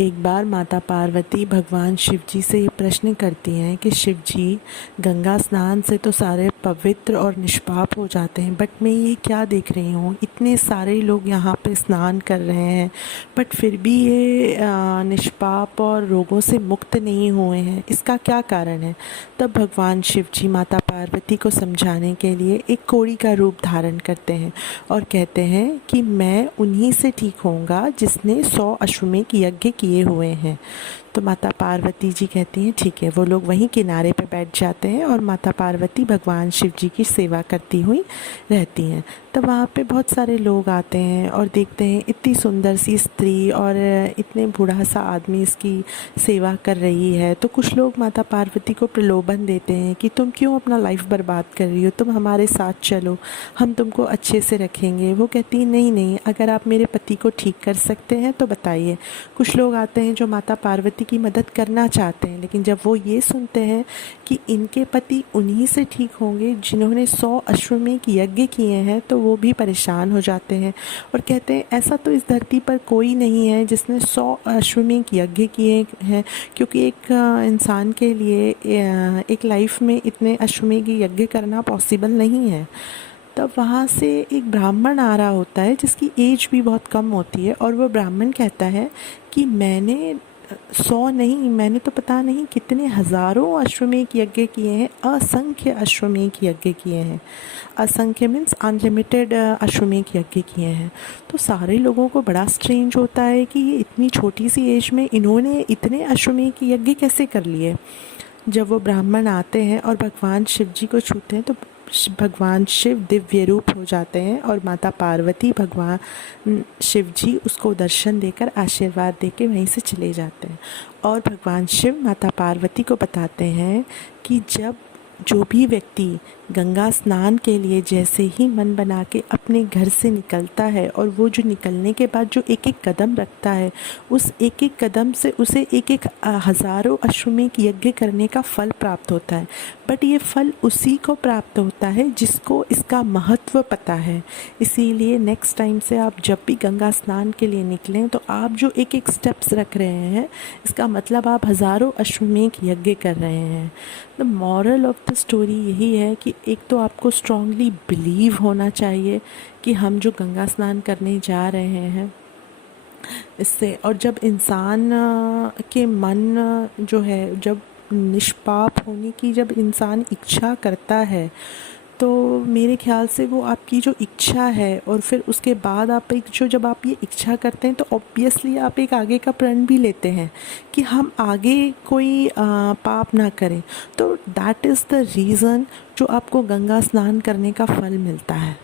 एक बार माता पार्वती भगवान शिव जी से ये प्रश्न करती हैं कि शिव जी, गंगा स्नान से तो सारे पवित्र और निष्पाप हो जाते हैं, बट मैं ये क्या देख रही हूँ, इतने सारे लोग यहाँ पे स्नान कर रहे हैं बट फिर भी ये निष्पाप और रोगों से मुक्त नहीं हुए हैं। इसका क्या कारण है? तब भगवान शिव जी माता पार्वती को समझाने के लिए एक कोढ़ी का रूप धारण करते हैं और कहते हैं कि मैं उन्हीं से ठीक होऊंगा जिसने 100 अश्वमेध यज्ञ किए हुए हैं। तो माता पार्वती जी कहती हैं ठीक है। वो लोग वहीं किनारे पर बैठ जाते हैं और माता पार्वती भगवान शिव जी की सेवा करती हुई रहती हैं। तब वहाँ पे बहुत सारे लोग आते हैं और देखते हैं इतनी सुंदर सी स्त्री और इतने बूढ़ा सा आदमी इसकी सेवा कर रही है। तो कुछ लोग माता पार्वती को प्रलोभन देते हैं कि तुम क्यों अपना लाइफ बर्बाद कर रही हो, तुम हमारे साथ चलो, हम तुमको अच्छे से रखेंगे। वो कहती है नहीं नहीं, अगर आप मेरे पति को ठीक कर सकते हैं तो बताइए। कुछ लोग आते हैं जो माता पार्वती की मदद करना चाहते हैं, लेकिन जब वो ये सुनते हैं कि इनके पति उन्हीं से ठीक होंगे जिन्होंने 100 अश्वमेध यज्ञ किए हैं, तो वो भी परेशान हो जाते हैं और कहते हैं ऐसा तो इस धरती पर कोई नहीं है जिसने 100 अश्वमेध यज्ञ किए हैं, क्योंकि एक इंसान के लिए एक लाइफ में इतने अश्वमेध यज्ञ करना पॉसिबल नहीं है। तब वहाँ से एक ब्राह्मण आ रहा होता है जिसकी एज भी बहुत कम होती है और वो ब्राह्मण कहता है कि मैंने 100 नहीं, मैंने तो पता नहीं कितने हज़ारों अश्वमेध यज्ञ किए हैं, असंख्य अश्वमेध यज्ञ किए हैं। असंख्य मीन्स अनलिमिटेड अश्वमेध यज्ञ किए हैं। तो सारे लोगों को बड़ा स्ट्रेंज होता है कि ये इतनी छोटी सी एज में इन्होंने इतने अश्वमेध यज्ञ कैसे कर लिए। जब वो ब्राह्मण आते हैं और भगवान शिव जी को छूते हैं तो भगवान शिव दिव्य रूप हो जाते हैं और माता पार्वती भगवान शिव जी उसको दर्शन देकर आशीर्वाद देके वहीं से चले जाते हैं। और भगवान शिव माता पार्वती को बताते हैं कि जब जो भी व्यक्ति गंगा स्नान के लिए जैसे ही मन बना के अपने घर से निकलता है और वो जो निकलने के बाद जो एक एक कदम रखता है, उस एक एक कदम से उसे एक एक हज़ारों अश्वमेध यज्ञ करने का फल प्राप्त होता है। बट ये फल उसी को प्राप्त होता है जिसको इसका महत्व पता है। इसीलिए नेक्स्ट टाइम से आप जब भी गंगा स्नान के लिए निकलें तो आप जो एक एक स्टेप्स रख रहे हैं, इसका मतलब आप हज़ारों अश्वमेध यज्ञ कर रहे हैं। The moral of the story यही है कि एक तो आपको स्ट्रांगली बिलीव होना चाहिए कि हम जो गंगा स्नान करने जा रहे हैं इससे, और जब इंसान के मन जो है, जब निष्पाप होने की जब इंसान इच्छा करता है तो मेरे ख्याल से वो आपकी जो इच्छा है और फिर उसके बाद आप एक जो जब आप ये इच्छा करते हैं तो ऑब्वियसली आप एक आगे का प्रण भी लेते हैं कि हम आगे कोई पाप ना करें। तो दैट इज़ द रीज़न जो आपको गंगा स्नान करने का फल मिलता है।